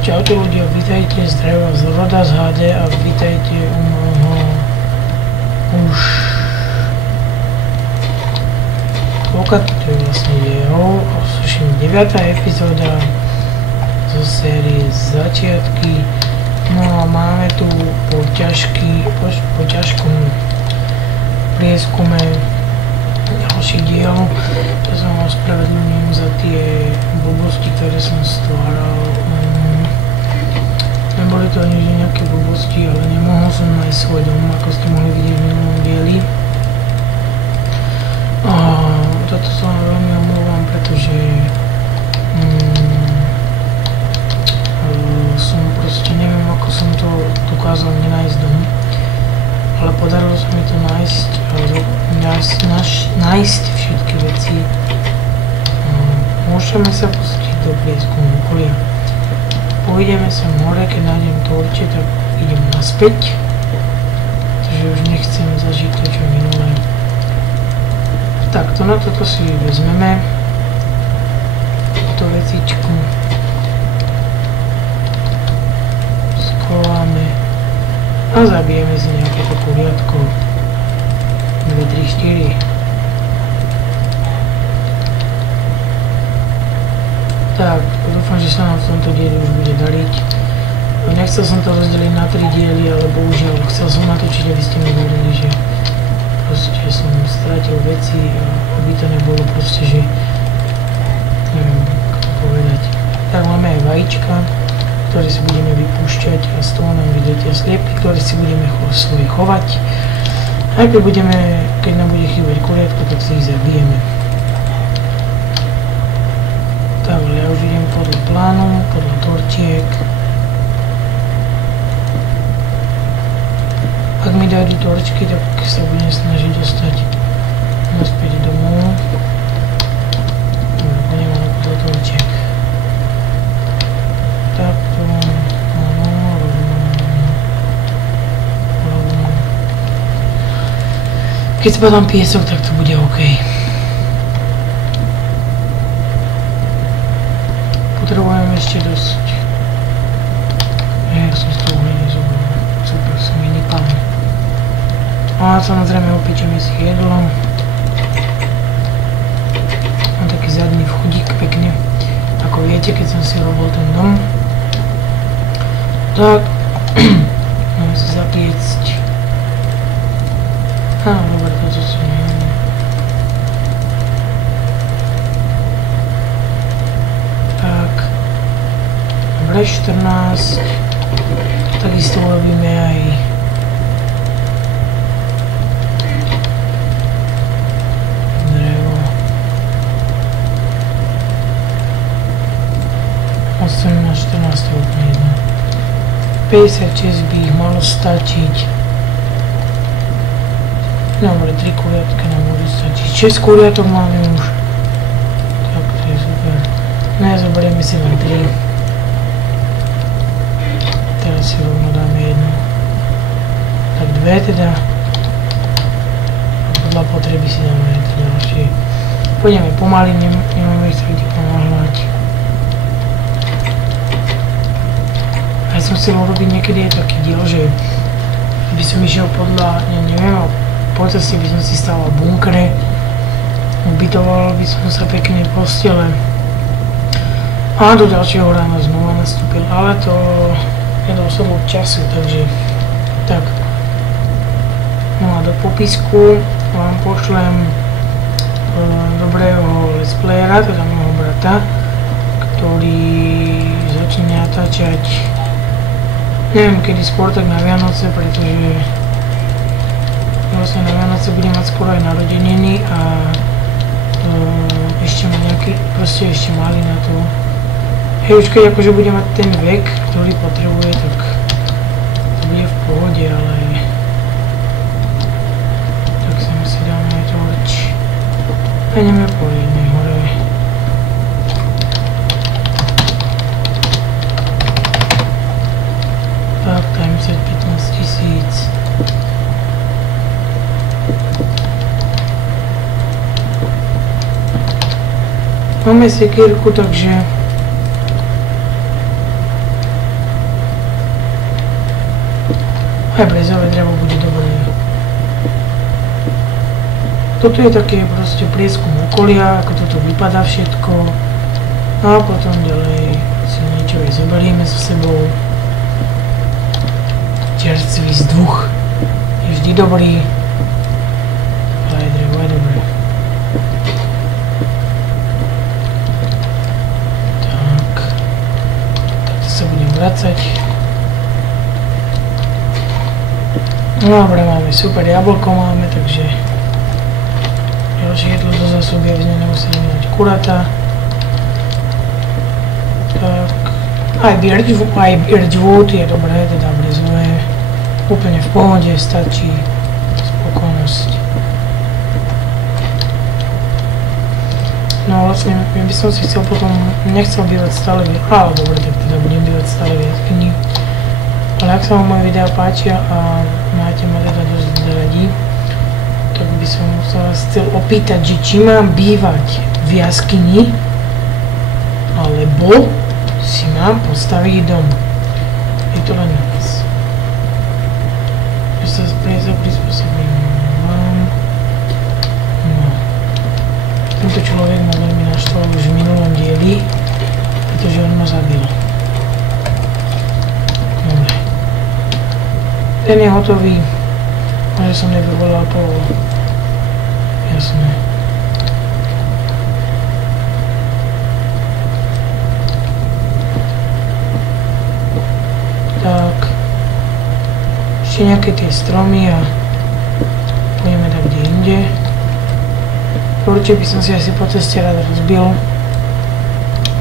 Čaute ľudia, vítajte, zdravím vás Roda z HD a vítajte u môjho už to je vlastne jeho, sluším 9. epizóda zo série Začiatky. No a máme tu po ťažkom prieskume ďalší diel. To sa vám ospravedlňujem za tie blbosti, ktoré som stváral. Neboli to ani nejaké blbosti, ale nemohol som nájsť svoj dom, ako ste mohli vidieť v minulom dieli. A toto sa veľmi omlúvam, pretože som proste neviem, ako som to dokázal nenájsť dom. Ale podarilo sa mi to nájsť všetky veci. Môžeme sa pustiť do prieskumu okolia. Pôjdeme sa hore, keď nájdem torče, tak idem naspäť. Pretože už nechcem zažiť to, čo minulé. Tak, to na toto si vezmeme. Túto vecičku. Skoláme. A zabijeme si nejaké to kuriatko. 2, 3, 4. Tak, dúfam, že sa nám v tomto dieli už bude dariť. Nechcel som to rozdeliť na 3 diely, ale bohužiaľ chcel som natočiť, aby ste mi hovorili, že proste som stratil veci a aby to nebolo proste, že neviem, ako to povedať. Tak máme aj vajíčka, ktoré si budeme vypúšťať a z toho nám vidíte sliepky, ktoré si budeme svoje chovať. Aj keď nám bude chýbať kuriatko, tak si ich zabijeme. Tak, ale ja už idem podľa plánu, podľa torčiek. Ak mi dajú torčky, tak sa budem snažiť dostať naspäť domov. Dobre, budem ale podľa torčiek. Takto, rovno. Keď spadám piesok, tak to bude OK. Potrebujem ešte dosť. Jak som z toho hneď nezobral. Super, som je nepálil. A samozrejme opečeme si jedlo. Mám taký zadný vchodík pekne. Ako viete, keď som si robil ten dom. Tak, mám si zapiecť. Dobre, toto si neviem. Tak, dobre, 14. Takisto urobíme aj drevo. 8 a 14 je úplne jedno. 56 by ich malo stačiť. Dobre, 3 kuriatka nám môžu stačiť. 6 kuriatok máme už. Tak, to je super. No ja zoberieme si len 3. Teraz si rovno dáme jednu. Tak 2 teda. A podľa potreby si dáme aj 3 ďalšie. Pôjdeme pomaly, nemáme ich tak pomáhľať. Ja som chcel urobiť niekedy aj taký diel, že by som išiel podľa, neviem, po ceste by som si stával bunkre, ubytoval by som sa pekne v postele a do ďalšieho rána znova nastúpil, ale to nedal som od času, takže tak. No a do popisku vám pošlem dobrého let's playera, teda môjho brata, ktorý začne natáčať, neviem kedy skôr, tak na Vianoce, pretože vlastne na Vianoce budem mať skoro aj narodeniny a ešte má nejaký, proste ešte malý na to. Hej, už keď akože bude mať ten vek, ktorý potrebuje, tak to bude v pohode, ale tak sem si dáme aj torč. A ideme po jednej hore. Tak, times 15 000. Máme sekírku, takže Aj brezové drevo bude dobré. Toto je také proste prieskum okolia, ako toto vypadá všetko. A potom ďalej si niečo aj zoberieme so sebou. Čerstvý vzduch je vždy dobrý. Aj drevo je dobré. Tak. Takto sa budem vracať. No dobre, máme super jablko máme, takže ďalšie jedlo do zásoby, aby sme nemuseli mať kurata. Tak, aj birchwood je dobré, teda brezové. Úplne v pohode, stačí spokojnosť. No vlastne, ja by som si chcel potom, nechcel bývať stále viac, ale dobre, tak teda budem bývať stále viac knihy. Ale ak sa vám moje videá páčia a máte ma teda dosť radi, tak by som sa vás chcel opýtať, že či mám bývať v jaskyni, alebo si mám postaviť dom. Je to len na vás. Že sa prispôsobím vám. No. Tento človek ma veľmi naštval už v minulom dieli, pretože on ma zabil. Dobre. Ten je hotový. Možno som nevyvolal polovu. Jasné. Tak. Ešte nejaké tie stromy a pôjdeme tak kde inde. Určite by som si asi po ceste rád rozbil.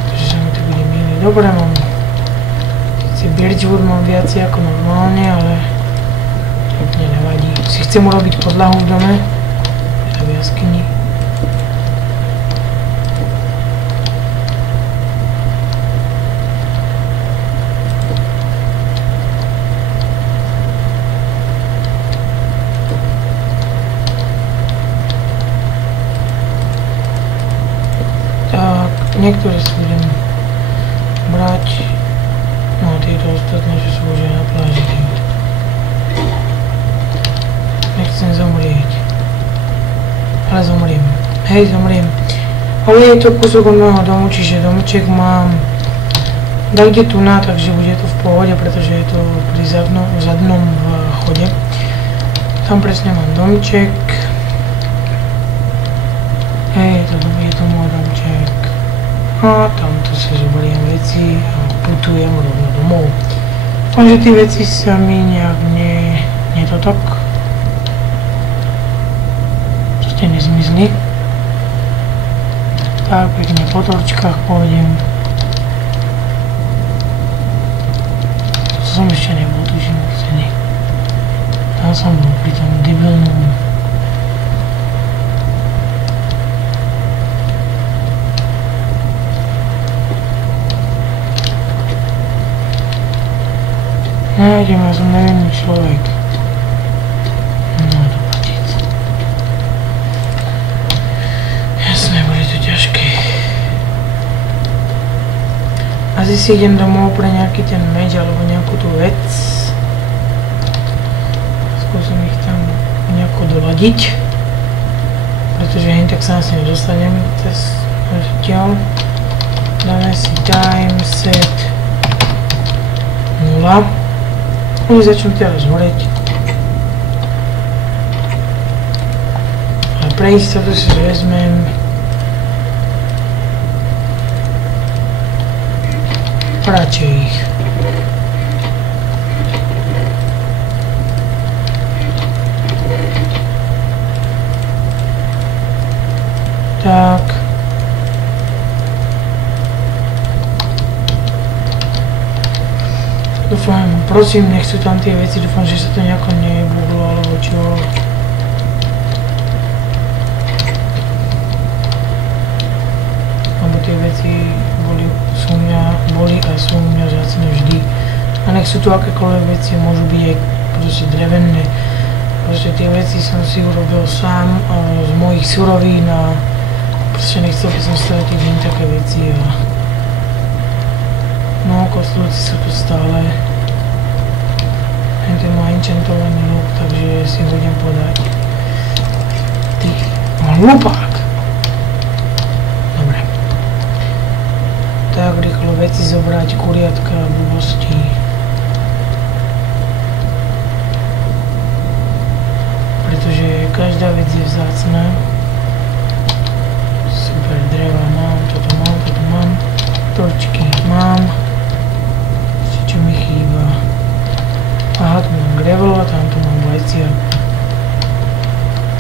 Takže sa mi to bude míliť. Dobre, mám. Birchwood mám viacej ako normálne, ale úplne nevadí. Si chcem urobiť podlahu v dome, teda v jaskyni. Tak, niektoré si budem brať. No a tieto ostatné, že sú už aj na pláži. Nechcem zomrieť. Ale zomriem. Hej, zomriem. Ale je to kúsok od môjho domu, čiže domček mám niekde tu na, takže bude to v pohode, pretože je to pri zadnom chode. Tam presne mám domček. Hej, je to môj domček. A tamto si zoberiem veci a putujem rovno domov. Dúfam, že tie veci sa mi nejak netotok. Proste nezmizli. Tak pekne po torčkách pôjdem. To som ešte nebol, tuším vtedy. Tam som bol pri tom debilnom. Nájdem, ja som nevinný človek. No, to patiť. Jasné, bude to ťažké. Asi si idem domov pre nejaký ten meč alebo nejakú tú vec. Skúsim ich tam nejako doladiť. Pretože hen tak sa asi nedostanem cez odtiaľ. Dáme si time set 0. Oni začnú teraz horeť. A pre istotu si vezmem radšej ich. Tak. Dúfam, prosím, nechcú tam tie veci, dúfam, že sa to nejako nebuhlo, alebo čo. Lebo tie veci boli a sú u mňa vzácne vždy. A nech sú tu akékoľvek veci, môžu byť aj proste drevené. Proste tie veci som si urobil sám z mojich surovín a proste nechcel by som stratiť len také veci a no, kostlúci sú tu stále. Ten má enchantovaný luk, takže si ho idem podať. Ty hlupák! Dobre. Tak rýchlo veci zobrať, kuriatka, blbosti. Pretože každá vec je vzácna. Super, dreva mám, toto mám. Torčky mám. Ešte čo mi chýba. Aha, tu mám gravel a tam tu mám vajcia.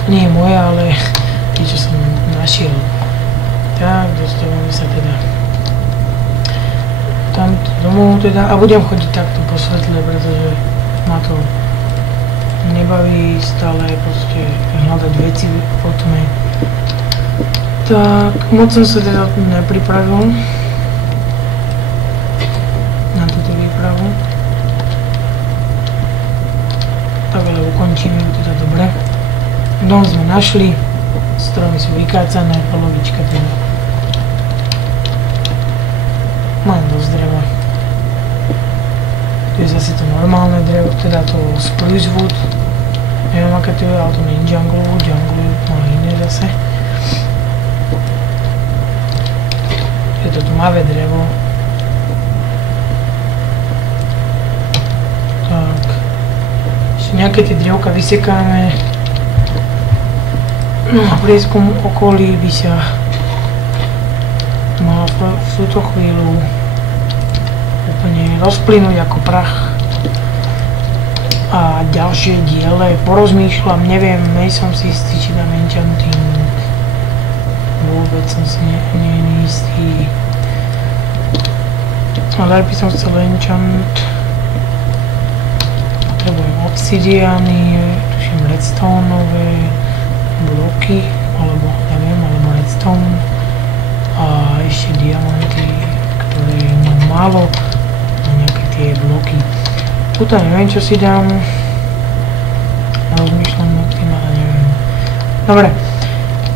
Nie je moje, ale tie, čo som našiel. Tak, dostávame sa teda tamto domov teda a budem chodiť takto po svetle, pretože ma to nebaví stále proste hľadať veci po tme. Tak, moc som sa teda nepripravil na túto výpravu. Tak ale ukončíme ju teda dobre. Dom sme našli, stromy sú vykácané, polovička teda. Mám dosť dreva. Tu je zase to normálne drevo, teda to spruce wood. Neviem aké to je, ale to nie je jungle wood, jungle wood má iné zase. Je to tmavé drevo. Tak. Ešte nejaké tie drevka vysekáme. No a prieskum okolí by sa mal v túto chvíľu úplne rozplynúť ako prach. A ďalšie diele porozmýšľam, neviem, nej som si istý, či dám enchanting. Vôbec som si nie istý. Ale by som chcel enchant. Potrebujem obsidiany, tuším redstoneové bloky, alebo neviem, alebo redstone. A ešte diamanty, ktoré mám málo. A nejaké tie bloky. Tuto neviem, čo si dám. Rozmýšľam nad tým, ale neviem. Dobre,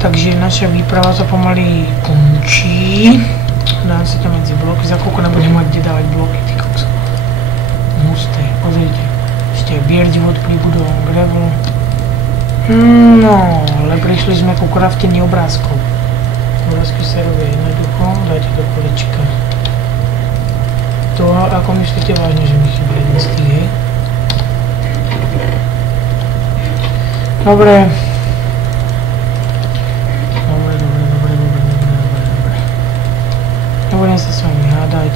takže naša výprava sa pomaly končí. Dám si to medzi bloky, za koľko nebudem mať kde dávať bloky, ty kokso. Husté, pozrite. Ešte aj beardwood pribudol, gravel. No, ale prišli sme ku craftení obrázkov. Obrázky sa robia jednoducho, dajte do kolečka. To, ako myslíte vážne, že mi chýba jeden z tých, hej? Dobre. Nebudem sa s vami hádať.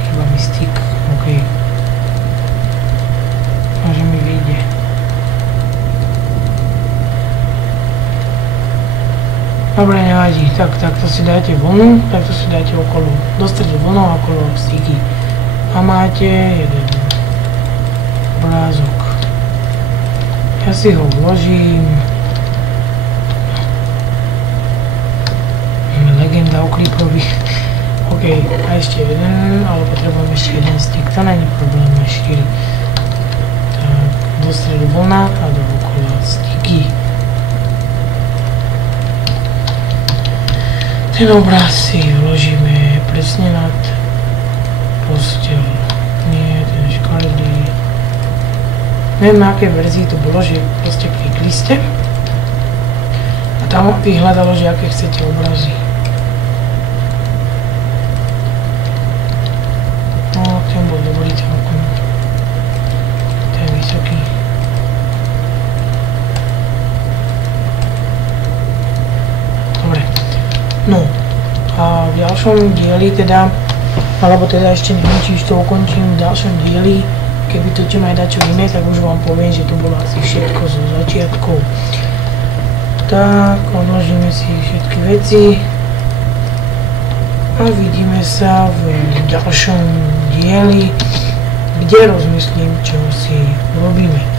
Chýba mi stick, OK. Môže mi vyjde. Dobre, nevadí. Takto si dajte vlnu, takto si dajte okolo, dostrede vlnu okolo sticky. A máte jeden obrázok. Ja si ho vložím. Legenda o creeperovi. OK, a ešte jeden, ale potrebujem ešte jeden stick, to není problém, je 4. Tak, do stredu vlna a do okolo sticky. Ten obraz si vložíme presne nad posteľ. Nie, ten škaredý. Neviem, na aké verzii to bolo, že proste klikli ste a tam vyhľadalo, že aké chcete obrazy. No, ten bol dobrý celkom. Ten vysoký. Dobre. No, a v ďalšom dieli teda, alebo teda ešte neviem, či už to ukončím v ďalšom dieli, keby to ti aj dačo iné, tak už vám poviem, že to bolo asi všetko zo začiatku. Tak, odložíme si všetky veci a vidíme sa v ďalšom dieli, kde rozmyslím, čo si robíme.